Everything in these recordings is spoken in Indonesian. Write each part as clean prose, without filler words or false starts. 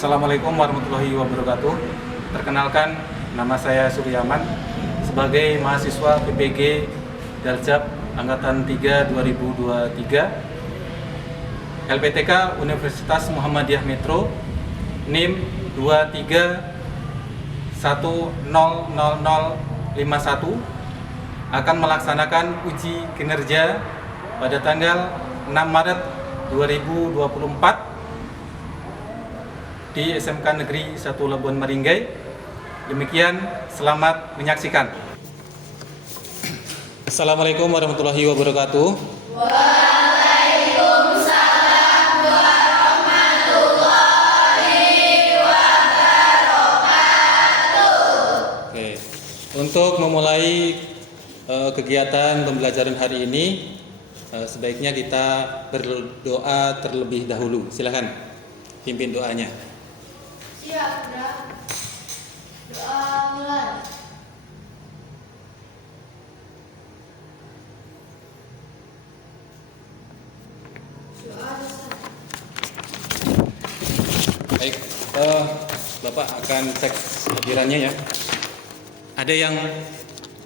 Assalamualaikum warahmatullahi wabarakatuh. Perkenalkan, nama saya Suryaman sebagai mahasiswa PPG Daljab Angkatan 3 2023 LPTK Universitas Muhammadiyah Metro NIM 23100051 akan melaksanakan uji kinerja pada tanggal 6 Maret 2024 di SMK Negeri 1 Labuan Maringgai. Demikian, selamat menyaksikan. Assalamualaikum warahmatullahi wabarakatuh. Waalaikumsalam warahmatullahi wabarakatuh. Oke. Untuk memulai kegiatan pembelajaran hari ini, sebaiknya kita berdoa terlebih dahulu. Silakan pimpin doanya. Siap, Bra. Doa mulai. Baik, Bapak akan cek hadirannya ya. Ada yang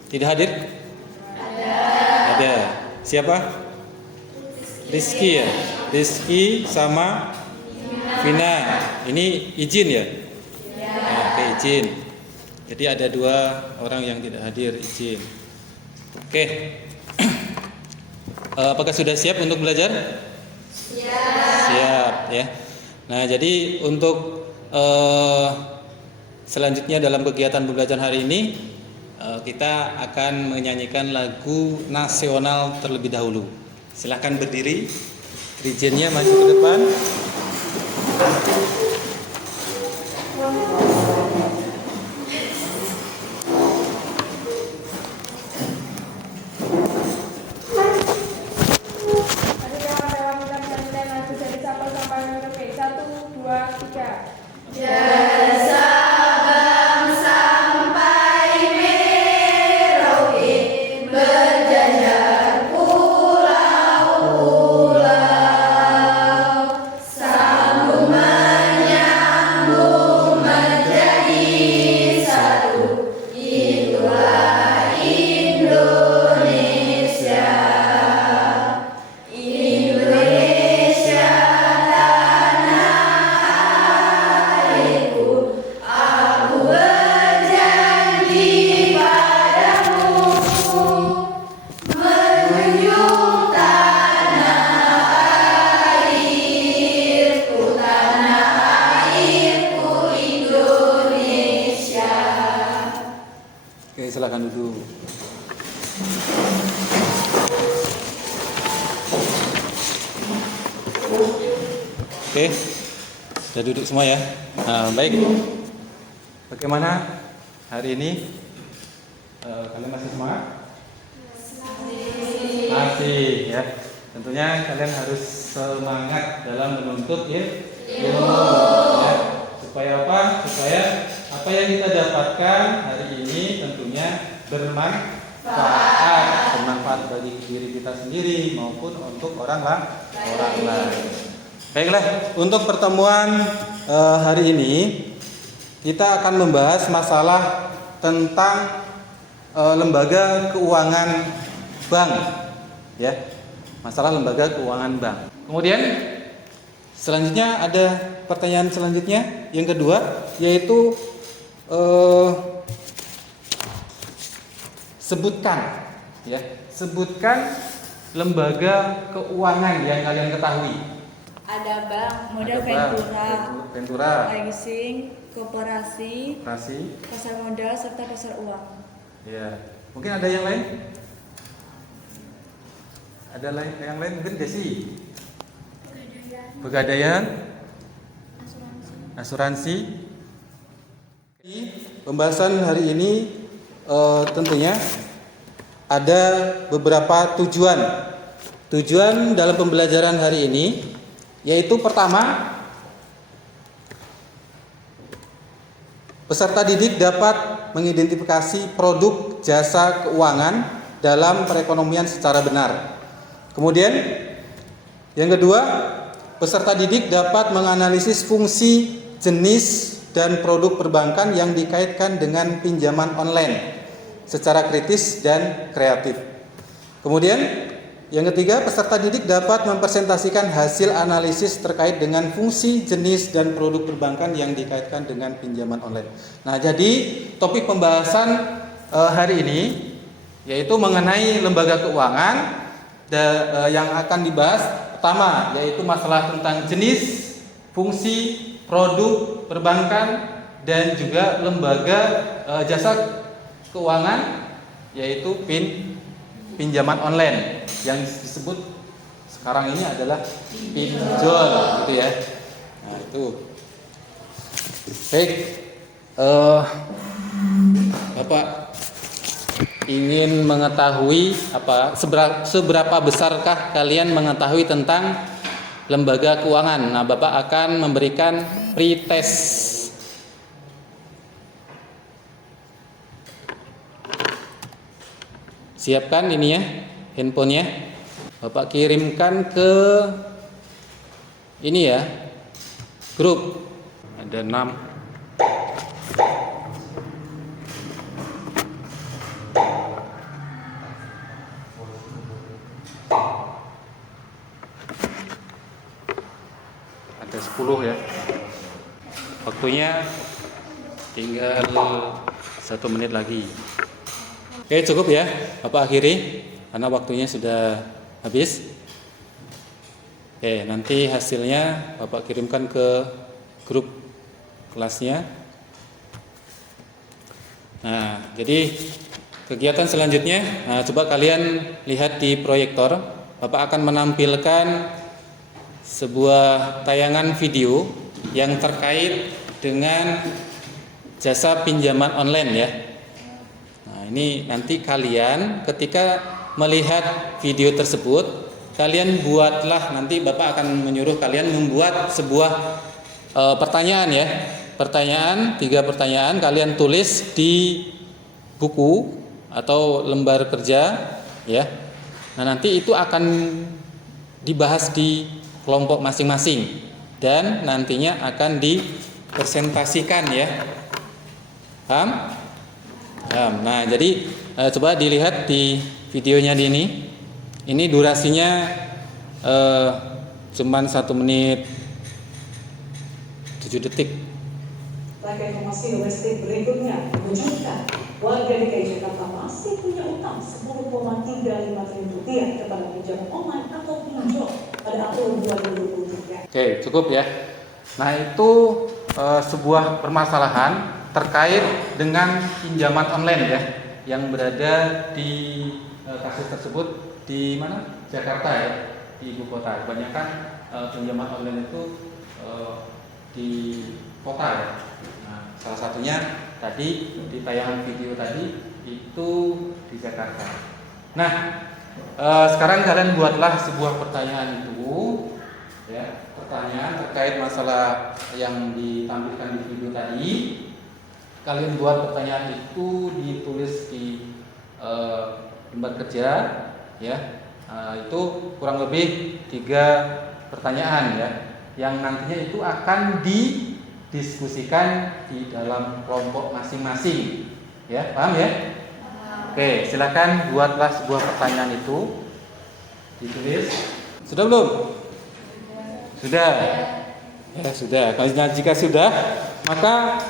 tidak hadir? Ada. Siapa? Rizky ya. Rizky sama Vina. Ini izin ya? Oke, izin. Jadi ada 2 orang yang tidak hadir, izin. Oke. Apakah sudah siap untuk belajar? Siap ya. Nah, jadi untuk selanjutnya dalam kegiatan pembelajaran hari ini, kita akan menyanyikan lagu nasional terlebih dahulu. Silakan berdiri, dirijennya maju ke depan. Oke, silakan duduk. Oke, sudah duduk semua ya. Nah, baik. Bagaimana hari ini? Kalian masih semangat? Masih ya. Tentunya kalian harus semangat dalam menuntut ilmu. Ya. Supaya apa? Supaya apa yang kita dapatkan hari ini tentunya bermanfaat bagi diri kita sendiri maupun untuk orang lain. Baiklah, untuk pertemuan hari ini kita akan membahas masalah tentang lembaga keuangan bank, ya, masalah lembaga keuangan bank. Kemudian selanjutnya ada pertanyaan selanjutnya yang kedua, yaitu sebutkan lembaga keuangan yang kalian ketahui. Ada bank, modal Ventura, leasing, koperasi, pasar modal serta pasar uang. Ya, mungkin ada yang lain? Yang lain mungkin Desi. Pegadaian, asuransi. Pembahasan hari ini tentunya ada beberapa tujuan dalam pembelajaran hari ini, yaitu pertama, peserta didik dapat mengidentifikasi produk jasa keuangan dalam perekonomian secara benar. Kemudian yang kedua, peserta didik dapat menganalisis fungsi jenis dan produk perbankan yang dikaitkan dengan pinjaman online secara kritis dan kreatif. Kemudian yang ketiga, peserta didik dapat mempresentasikan hasil analisis terkait dengan fungsi, jenis, dan produk perbankan yang dikaitkan dengan pinjaman online. Nah, jadi topik pembahasan hari ini yaitu mengenai lembaga keuangan yang akan dibahas pertama yaitu masalah tentang jenis, fungsi, produk perbankan dan juga lembaga jasa keuangan yaitu pinjaman online yang disebut sekarang ini adalah pinjol gitu ya. Nah, itu. Baik. Bapak ingin mengetahui seberapa besarkah kalian mengetahui tentang lembaga keuangan. Nah, Bapak akan memberikan pretest. Siapkan ininya, handphonenya. Bapak kirimkan ke ini ya, grup. Ada 6. Ada 10 ya. Waktunya tinggal 1 menit lagi. Oke, cukup ya, Bapak akhiri karena waktunya sudah habis. Oke, nanti hasilnya Bapak kirimkan ke grup kelasnya. Nah, jadi kegiatan selanjutnya, coba kalian lihat di proyektor. Bapak akan menampilkan sebuah tayangan video yang terkait dengan jasa pinjaman online ya. Ini nanti kalian ketika melihat video tersebut, kalian buatlah, nanti Bapak akan menyuruh kalian membuat sebuah pertanyaan ya. 3 pertanyaan kalian tulis di buku atau lembar kerja ya. Nah, nanti itu akan dibahas di kelompok masing-masing dan nantinya akan dipresentasikan ya. Paham? Nah, jadi coba dilihat di videonya ini. Ini durasinya cuman 1 menit 7 detik. Pakai informasi domestik berikutnya menunjukkan warga DKI Jakarta masih punya utang 10,35 triliun rupiah kepada pinjaman online atau pinjol pada April 2023. Oke, cukup ya. Nah, itu sebuah permasalahan terkait dengan pinjaman online ya, yang berada di kasus tersebut di mana? Jakarta ya, di ibu kota. Kebanyakan pinjaman online itu di kota ya. Nah, salah satunya tadi di tayangan video tadi itu di Jakarta. Nah, sekarang kalian buatlah sebuah pertanyaan itu ya, pertanyaan terkait masalah yang ditampilkan di video tadi. Kalian buat pertanyaan itu, ditulis di lembar kerja ya. Itu kurang lebih 3 pertanyaan ya, yang nantinya itu akan didiskusikan di dalam kelompok masing-masing ya. Paham ya? Oke, silakan buatlah sebuah pertanyaan itu, ditulis. Sudah belum? Sudah ya, sudah. Kalau jika sudah, maka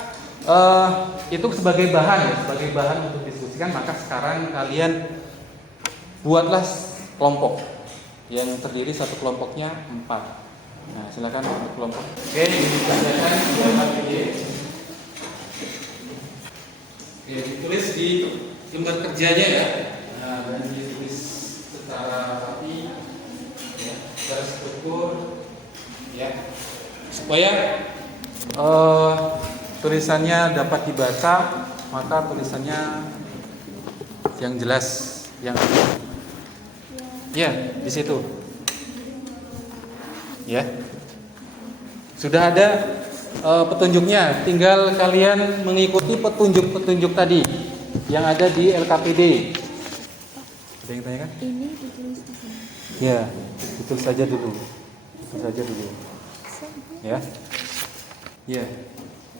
itu sebagai bahan untuk diskusikan. Maka sekarang kalian buatlah kelompok yang terdiri satu kelompoknya 4. Nah, silakan untuk kelompok. Oke, dibacakan ini. Oke, ditulis di lembar kerjanya ya. Nah, dan ditulis secara rapi ya, secara struktur ya, supaya tulisannya dapat dibaca, maka tulisannya yang jelas, yang ya di situ ya. Sudah ada petunjuknya, tinggal kalian mengikuti petunjuk-petunjuk tadi yang ada di LKPD. Ada yang tanya kan? Ini ditulis di sini. Ya, ditulis saja dulu. Ya. Ya,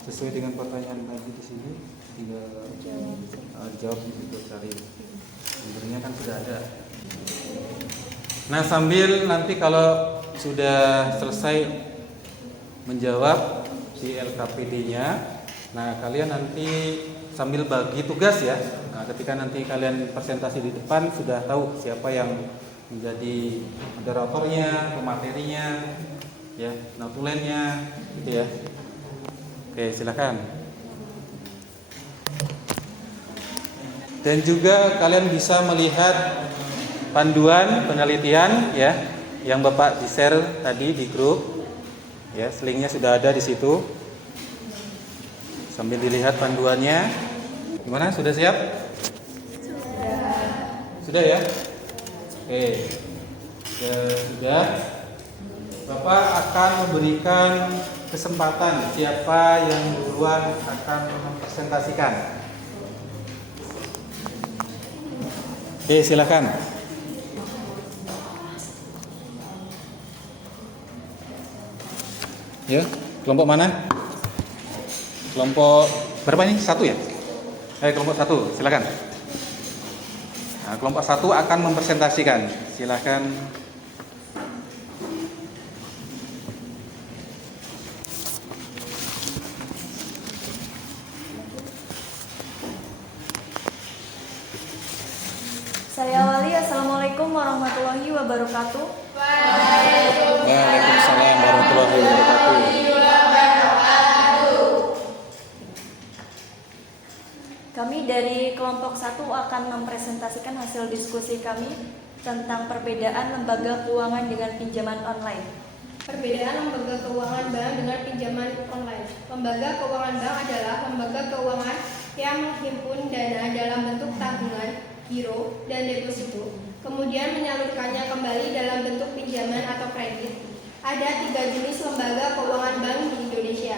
sesuai dengan pertanyaan tadi di sini, tinggal dijawab di situ cari. Sumbernya kan sudah ada. Nah, sambil nanti kalau sudah selesai menjawab di LKPD-nya, nah kalian nanti sambil bagi tugas ya. Nah, ketika nanti kalian presentasi di depan sudah tahu siapa yang menjadi moderatornya, pematerinya, ya, notulennya, gitu ya. Oke, silakan. Dan juga kalian bisa melihat panduan penelitian ya yang Bapak di-share tadi di grup. Ya, linknya sudah ada di situ. Sambil dilihat panduannya. Gimana? Sudah siap? Sudah ya? Oke. Sudah. Bapak akan memberikan kesempatan siapa yang duluan akan mempresentasikan. Oke, silakan. Ya, kelompok mana? Kelompok berapa ini? 1 ya? Kelompok 1, silakan. Nah, kelompok 1 akan mempresentasikan. Silakan. Saya awali. Assalamualaikum warahmatullahi wabarakatuh. Waalaikumsalam warahmatullahi wabarakatuh. Kami dari kelompok 1 akan mempresentasikan hasil diskusi kami tentang perbedaan lembaga keuangan dengan pinjaman online. Perbedaan lembaga keuangan bank dengan pinjaman online. Lembaga keuangan bank adalah lembaga keuangan yang menghimpun dana dalam bentuk tabungan, giro, dan deposito, kemudian menyalurkannya kembali dalam bentuk pinjaman atau kredit. Ada 3 jenis lembaga keuangan bank di Indonesia,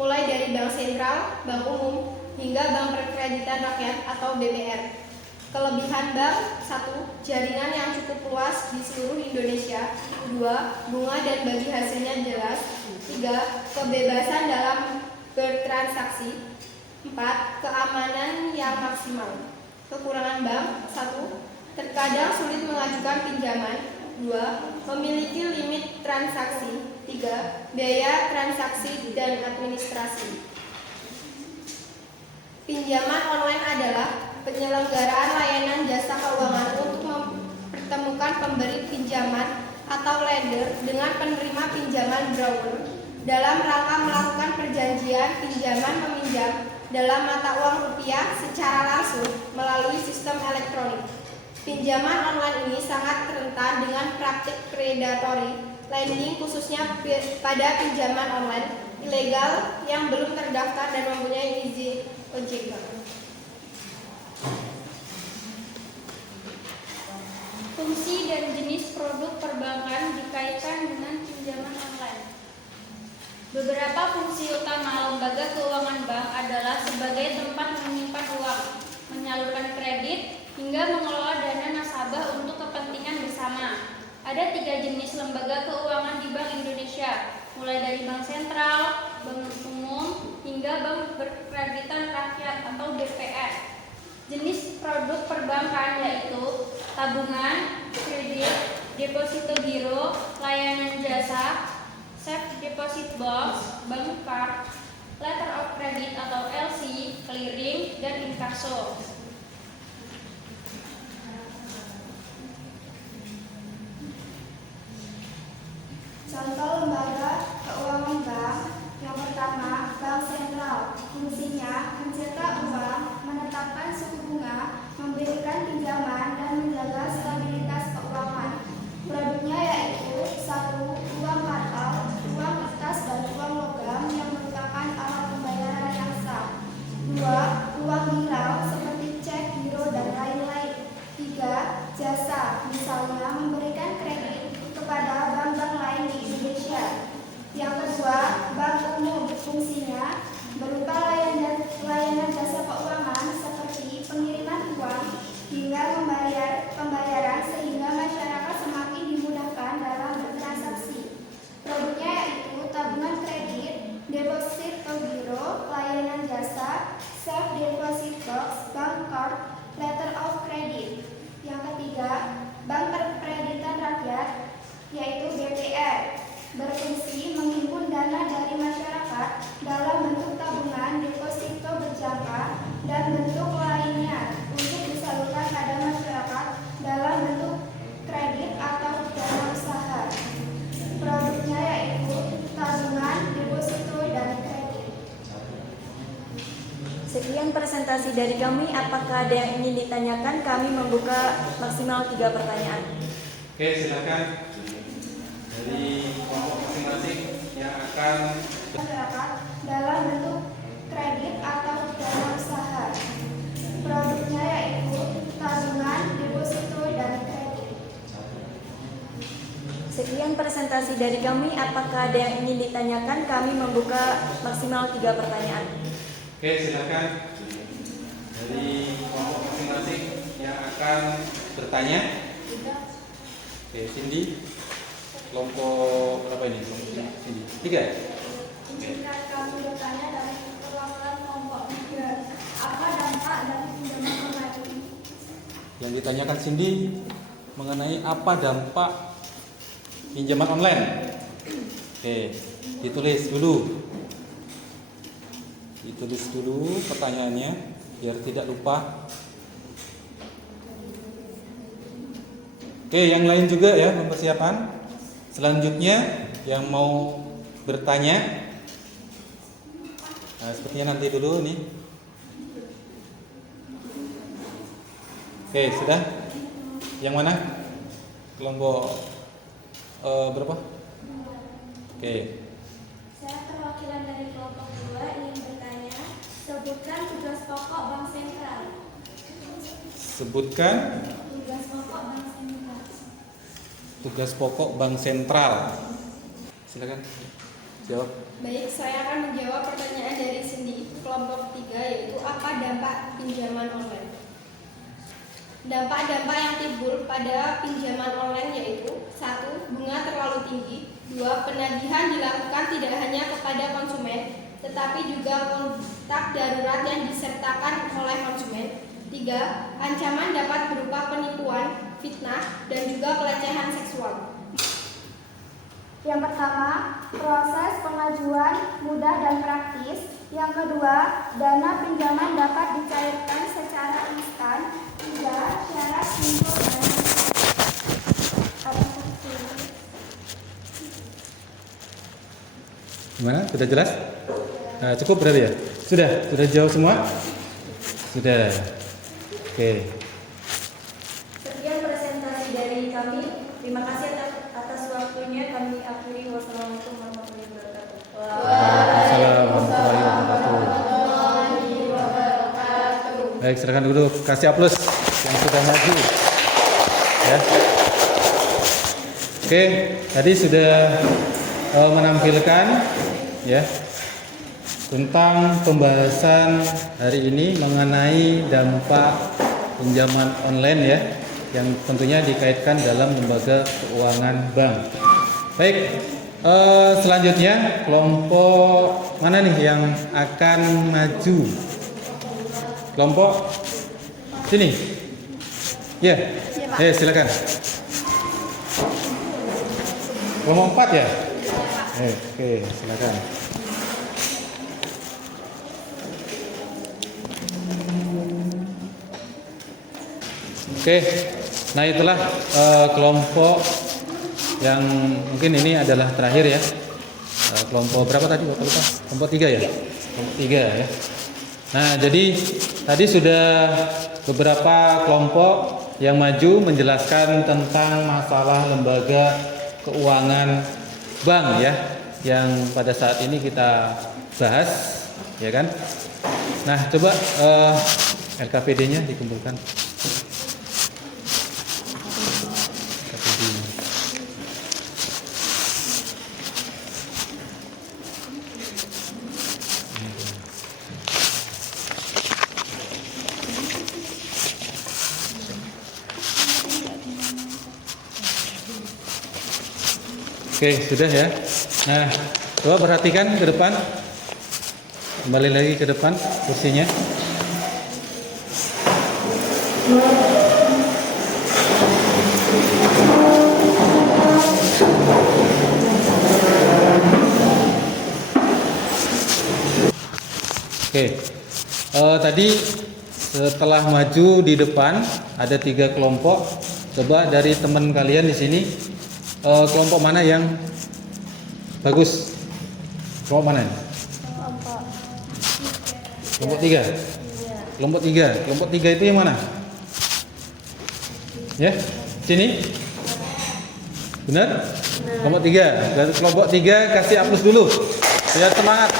mulai dari bank sentral, bank umum, hingga bank perkreditan rakyat atau BPR. Kelebihan bank: 1. Jaringan yang cukup luas di seluruh Indonesia. 2. Bunga dan bagi hasilnya jelas. 3. Kebebasan dalam bertransaksi. 4. Keamanan yang maksimal. Kekurangan bank: 1. Terkadang sulit mengajukan pinjaman. 2. Memiliki limit transaksi. 3. Biaya transaksi dan administrasi. Pinjaman online adalah penyelenggaraan layanan jasa keuangan untuk mempertemukan pemberi pinjaman atau lender dengan penerima pinjaman borrower dalam rangka melakukan perjanjian pinjaman meminjam dalam mata uang rupiah secara langsung melalui sistem elektronik. Pinjaman online ini sangat rentan dengan praktik predatory lending, khususnya pada pinjaman online ilegal yang belum terdaftar dan mempunyai izin OJK. Fungsi dan jenis produk perbankan dikaitkan dengan pinjaman online. Beberapa fungsi utama lembaga keuangan bank adalah sebagai tempat menyimpan uang, menyalurkan kredit, hingga mengelola dana nasabah untuk kepentingan bersama. Ada 3 jenis lembaga keuangan di Bank Indonesia, mulai dari bank sentral, bank umum, hingga bank berkreditan rakyat atau BPR. Jenis produk perbankan yaitu tabungan, kredit, deposito giro, layanan jasa, safe deposit box, bank card, letter of credit atau LC, clearing, dan inkasso. Contoh lembaga keuangan bank. Yang pertama, bank sentral. Fungsinya mencetak uang, menetapkan suku bunga, memberikan pinjaman, dan menjaga stabilitas keuangan. Produknya yaitu 1. Uang kartal, uang kertas dan uang logam yang merupakan alat pembayaran yang sah. 2. Uang girau seperti masyarakat dalam bentuk tabungan, deposito berjangka, dan bentuk lainnya untuk disalurkan pada masyarakat dalam bentuk kredit atau dana usaha. Produknya yaitu tabungan, deposito, dan kredit. Sekian presentasi dari kami. Apakah ada yang ingin ditanyakan? Kami membuka maksimal 3 pertanyaan. Oke, silakan dari kelompok masing-masing yang akan Masyarakat dalam bentuk kredit atau dana usaha. Produknya yaitu tabungan, deposito, dan kredit. Sekian presentasi dari kami. Apakah ada yang ingin ditanyakan? Kami membuka maksimal 3 pertanyaan. Oke, silakan dari kelompok masing-masing yang akan bertanya. Oke, Cindy, kelompok berapa ini? Cindy, 3. Izinkan kami bertanya dari perwakilan kelompok 3. Apa dampak dari pinjaman online ini? Yang ditanyakan Cindy mengenai apa dampak pinjaman online. Oke, ditulis dulu pertanyaannya biar tidak lupa. Oke, yang lain juga ya mempersiapkan. Selanjutnya yang mau bertanya, nah, sepertinya nanti dulu nih. Oke, sudah. Yang mana? Kelompok berapa? Oke. Saya perwakilan dari kelompok 2 ingin bertanya, sebutkan tugas pokok Bank Sentral. Sebutkan Tugas pokok Bank Sentral. tugas pokok Bank Sentral. Silakan jawab. Baik, saya akan menjawab pertanyaan dari Cindy, kelompok 3, yaitu apa dampak pinjaman online. Dampak-dampak yang timbul pada pinjaman online yaitu 1. Bunga terlalu tinggi. 2. Penagihan dilakukan tidak hanya kepada konsumen, tetapi juga kontak darurat yang disertakan oleh konsumen. 3. Ancaman dapat berupa penipuan, fitnah, dan juga pelecehan seksual. Yang pertama, proses pengajuan mudah dan praktis. Yang kedua, dana pinjaman dapat dicairkan secara instan. 3. Syarat untuk dana. Gimana? Sudah jelas? Nah, cukup berarti ya? Sudah jawab semua? Sudah. Oke. Sekian presentasi dari kami. Terima kasih atas waktunya. Kami akhiri. Wassalamualaikum warahmatullahi wabarakatuh. Waalaikumsalam warahmatullahi wabarakatuh. Baik, silakan dulu kasih aplaus yang sudah maju. Ya. Oke, tadi sudah menampilkan ya tentang pembahasan hari ini mengenai dampak pinjaman online ya, yang tentunya dikaitkan dalam lembaga keuangan bank. Baik, selanjutnya kelompok mana nih yang akan maju? Kelompok sini. Ya, silakan. Kelompok 4 ya? Oke, silakan. Oke, nah itulah kelompok yang mungkin ini adalah terakhir ya. Kelompok berapa tadi? Bapak lupa. Kelompok 3 ya? Kelompok 3 ya. Nah, jadi tadi sudah beberapa kelompok yang maju menjelaskan tentang masalah lembaga keuangan bank ya, yang pada saat ini kita bahas, ya kan? Nah, coba LKPD-nya dikumpulkan. LKPD. Oke, sudah ya. Nah, coba perhatikan ke depan. Kembali lagi ke depan kursinya. Oke. Tadi setelah maju di depan ada 3 kelompok. Coba dari teman kalian di sini kelompok mana yang bagus? Kelompok mana? Kelompok 3. Kelompok 3 itu yang mana? Ya, sini. Benar? Kelompok 3. Dari kelompok 3 kasih aplaus dulu. Biar semangat.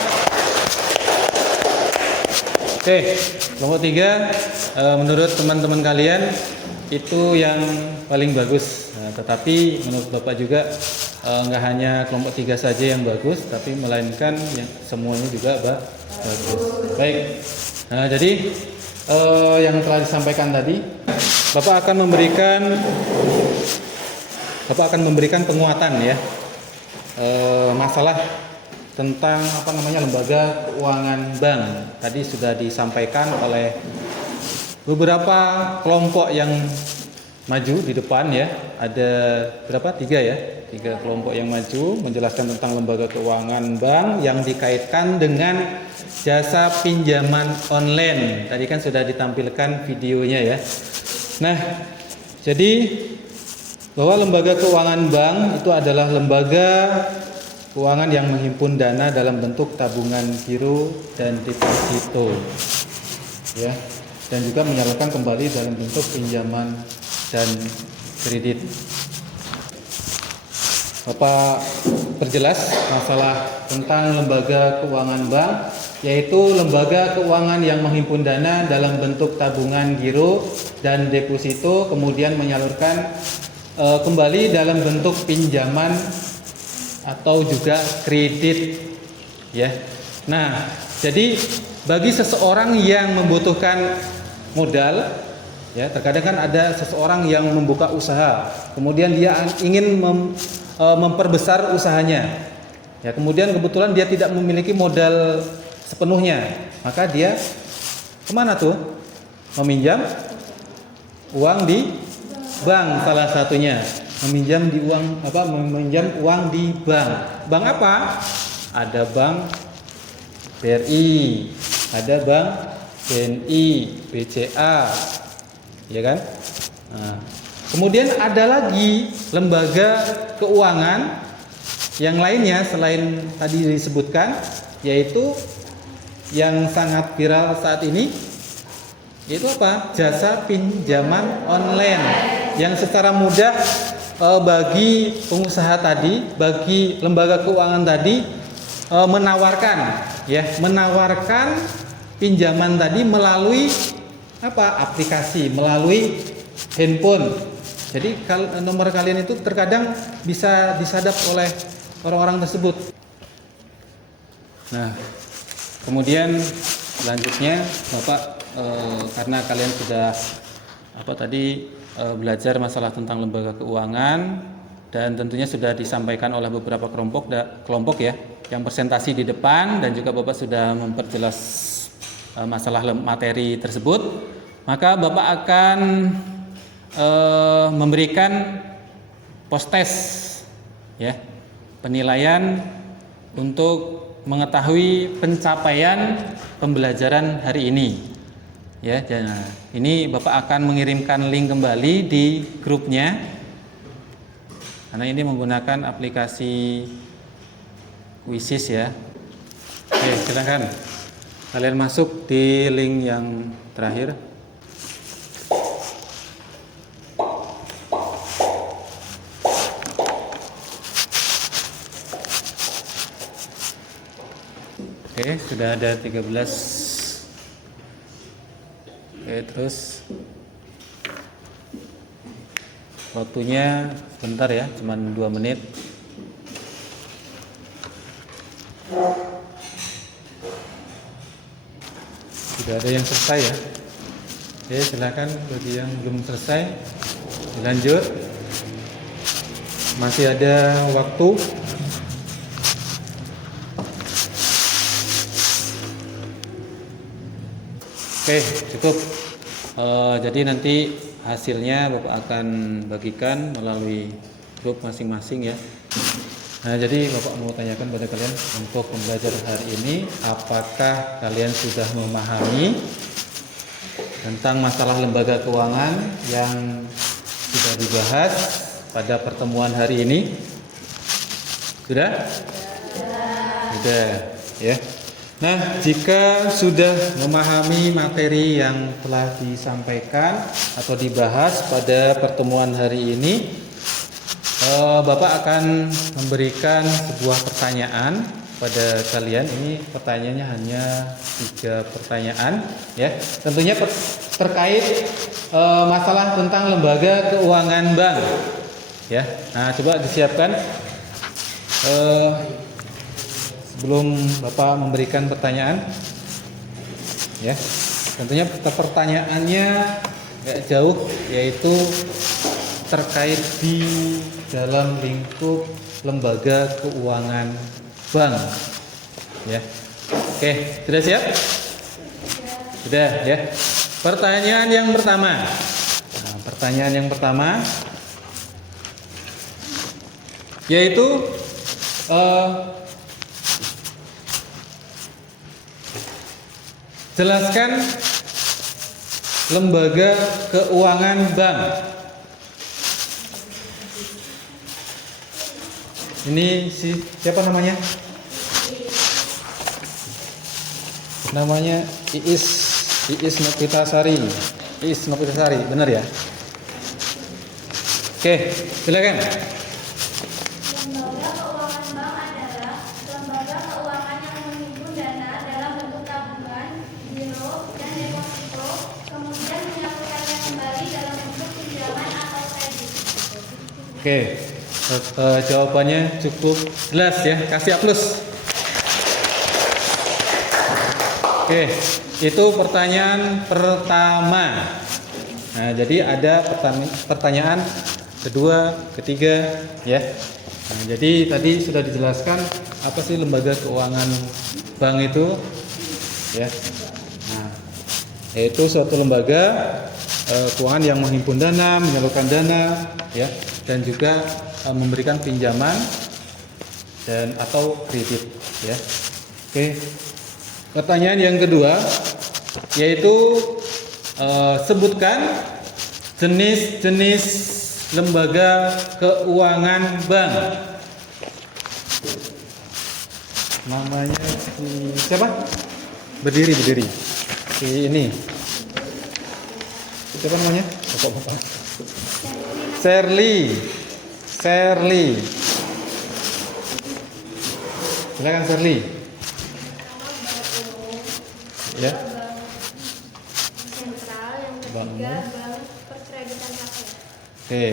Oke, kelompok 3 menurut teman-teman kalian itu yang paling bagus. Nah, tetapi menurut Bapak juga nggak hanya kelompok 3 saja yang bagus, tapi melainkan yang semuanya juga bagus. Baik. Nah, jadi yang telah disampaikan tadi, Bapak akan memberikan penguatan ya masalah tentang lembaga keuangan bank. Tadi sudah disampaikan oleh beberapa kelompok yang maju di depan ya. Ada berapa? 3 ya. 3 kelompok yang maju menjelaskan tentang lembaga keuangan bank yang dikaitkan dengan jasa pinjaman online. Tadi kan sudah ditampilkan videonya ya. Nah, jadi bahwa lembaga keuangan bank itu adalah lembaga keuangan yang menghimpun dana dalam bentuk tabungan giro dan deposito, ya, dan juga menyalurkan kembali dalam bentuk pinjaman dan kredit. Bapak perjelas masalah tentang lembaga keuangan bank, yaitu lembaga keuangan yang menghimpun dana dalam bentuk tabungan giro dan deposito, kemudian menyalurkan kembali dalam bentuk pinjaman atau juga kredit ya. Nah, jadi bagi seseorang yang membutuhkan modal ya, terkadang kan ada seseorang yang membuka usaha, kemudian dia ingin memperbesar usahanya ya, kemudian kebetulan dia tidak memiliki modal sepenuhnya, maka dia kemana tuh? Meminjam uang di bank, salah satunya meminjam uang di bank. Bank apa? Ada bank BRI, ada bank BNI, BCA, ya kan? Nah, kemudian ada lagi lembaga keuangan yang lainnya selain tadi disebutkan, yaitu yang sangat viral saat ini, yaitu apa? Jasa pinjaman online, yang secara mudah bagi pengusaha tadi, bagi lembaga keuangan tadi menawarkan pinjaman tadi melalui aplikasi, melalui handphone. Jadi nomor kalian itu terkadang bisa disadap oleh orang-orang tersebut. Nah, kemudian selanjutnya Bapak karena kalian sudah belajar masalah tentang lembaga keuangan dan tentunya sudah disampaikan oleh beberapa kelompok ya yang presentasi di depan, dan juga Bapak sudah memperjelas masalah materi tersebut, maka Bapak akan memberikan post test ya, penilaian untuk mengetahui pencapaian pembelajaran hari ini. Ya, nah, ini Bapak akan mengirimkan link kembali di grupnya, karena ini menggunakan aplikasi Quizzes ya. Oke, silakan kalian masuk di link yang terakhir. Oke, sudah ada 13. Oke, terus waktunya sebentar ya, cuma 2 menit. Sudah ada yang selesai ya. Oke, silakan bagi yang belum selesai dilanjut. Masih ada waktu. Oke, cukup. Jadi nanti hasilnya Bapak akan bagikan melalui grup masing-masing ya. Nah, jadi Bapak mau tanyakan pada kalian untuk pembelajaran hari ini, apakah kalian sudah memahami tentang masalah lembaga keuangan yang sudah dibahas pada pertemuan hari ini? Sudah? Sudah, ya. Nah, jika sudah memahami materi yang telah disampaikan atau dibahas pada pertemuan hari ini, Bapak akan memberikan sebuah pertanyaan pada kalian. Ini pertanyaannya hanya 3 pertanyaan, ya. Tentunya terkait masalah tentang lembaga keuangan bank, ya. Nah, coba disiapkan. Sebelum Bapak memberikan pertanyaan, ya. Tentunya pertanyaannya nggak jauh, yaitu terkait di dalam lingkup lembaga keuangan bank, ya. Oke, sudah siap? Sudah, ya. Pertanyaan yang pertama. Nah, pertanyaan yang pertama yaitu jelaskan lembaga keuangan bank. Ini siapa namanya? Namanya Iis Nopitasari. Iis Nopitasari, benar ya? Oke, silakan. Lembaga keuangan bank adalah lembaga keuangan yang menghimpun dana dalam bentuk tabungan, giro, dan deposito, kemudian menyalurkannya kembali dalam bentuk pinjaman atau kredit. Oke, jawabannya cukup jelas ya. Kasih aplaus. Oke, itu pertanyaan pertama. Nah, jadi ada pertanyaan kedua, ketiga, ya. Nah, jadi tadi sudah dijelaskan apa sih lembaga keuangan bank itu, ya. Nah, yaitu suatu lembaga keuangan yang menghimpun dana, menyalurkan dana, ya, dan juga memberikan pinjaman dan atau kredit, ya. Oke. Pertanyaan yang kedua yaitu sebutkan jenis-jenis lembaga keuangan bank. Namanya siapa? Berdiri. Ini. Siapa namanya? Bapak. Sherly. Silakan Sherly. Ya. Sentral, yang Bank ketiga umum. bank perkreditan rakyat. Oke.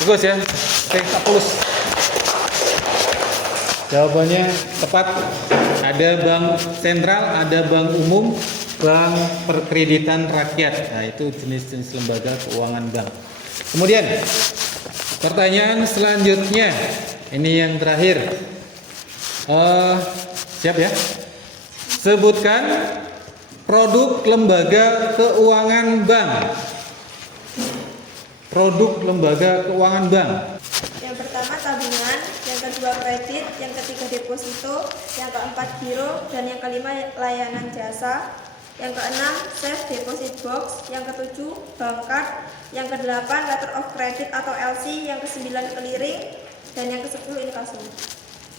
Bagus ya. Oke, Kapulus. Jawabannya tepat. Ada bank sentral, ada bank umum, bank perkreditan rakyat. Nah, itu jenis-jenis lembaga keuangan bank. Kemudian pertanyaan selanjutnya, ini yang terakhir. Siap ya? Sebutkan produk lembaga keuangan bank. Produk lembaga keuangan bank. Yang pertama tabungan, yang kedua kredit, yang ketiga deposito, yang keempat giro, dan yang kelima layanan jasa. Yang keenam safe deposit box, yang ketujuh bank card, yang kedelapan letter of credit atau LC, yang kesembilan clearing, dan yang kesepuluh inkasso.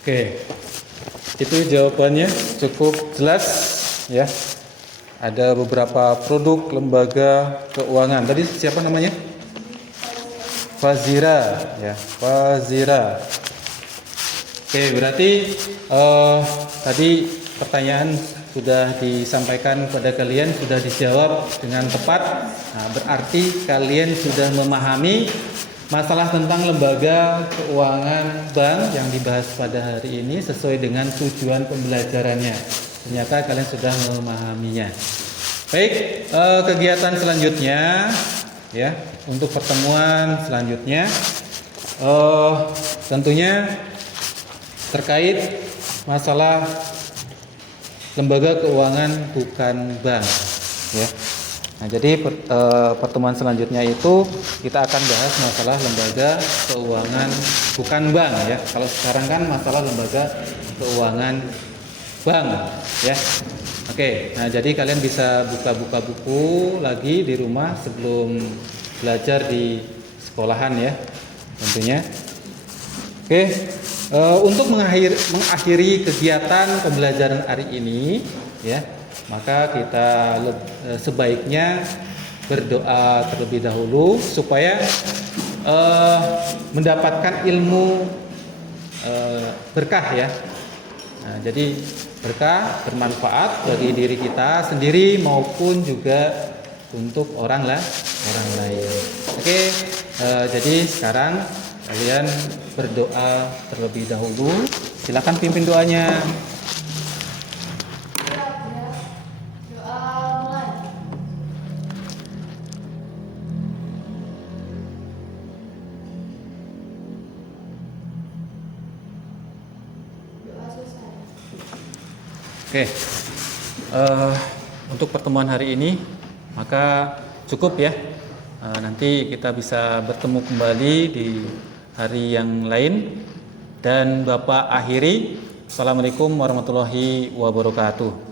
Oke. Itu jawabannya cukup jelas ya. Ada beberapa produk lembaga keuangan. Tadi siapa namanya? Fazira ya, Fazira. Oke, berarti tadi pertanyaan sudah disampaikan kepada kalian, sudah dijawab dengan tepat. Nah, berarti kalian sudah memahami masalah tentang lembaga keuangan bank yang dibahas pada hari ini sesuai dengan tujuan pembelajarannya. Ternyata kalian sudah memahaminya. Baik, kegiatan selanjutnya ya, untuk pertemuan selanjutnya tentunya terkait masalah lembaga keuangan bukan bank ya. Nah, jadi pertemuan selanjutnya itu kita akan bahas masalah lembaga keuangan bukan bank ya. Kalau sekarang kan masalah lembaga keuangan bank ya. Oke, nah jadi kalian bisa buka-buka buku lagi di rumah sebelum belajar di sekolahan ya, tentunya. Oke, untuk mengakhiri kegiatan pembelajaran hari ini ya, maka kita sebaiknya berdoa terlebih dahulu supaya mendapatkan ilmu berkah ya. Nah, jadi berkah bermanfaat bagi diri kita sendiri maupun juga untuk orang lain. Oke, jadi sekarang kalian berdoa terlebih dahulu. Silakan pimpin doanya. Oke, untuk pertemuan hari ini maka cukup ya. Nanti kita bisa bertemu kembali di hari yang lain dan Bapak akhiri. Assalamualaikum warahmatullahi wabarakatuh.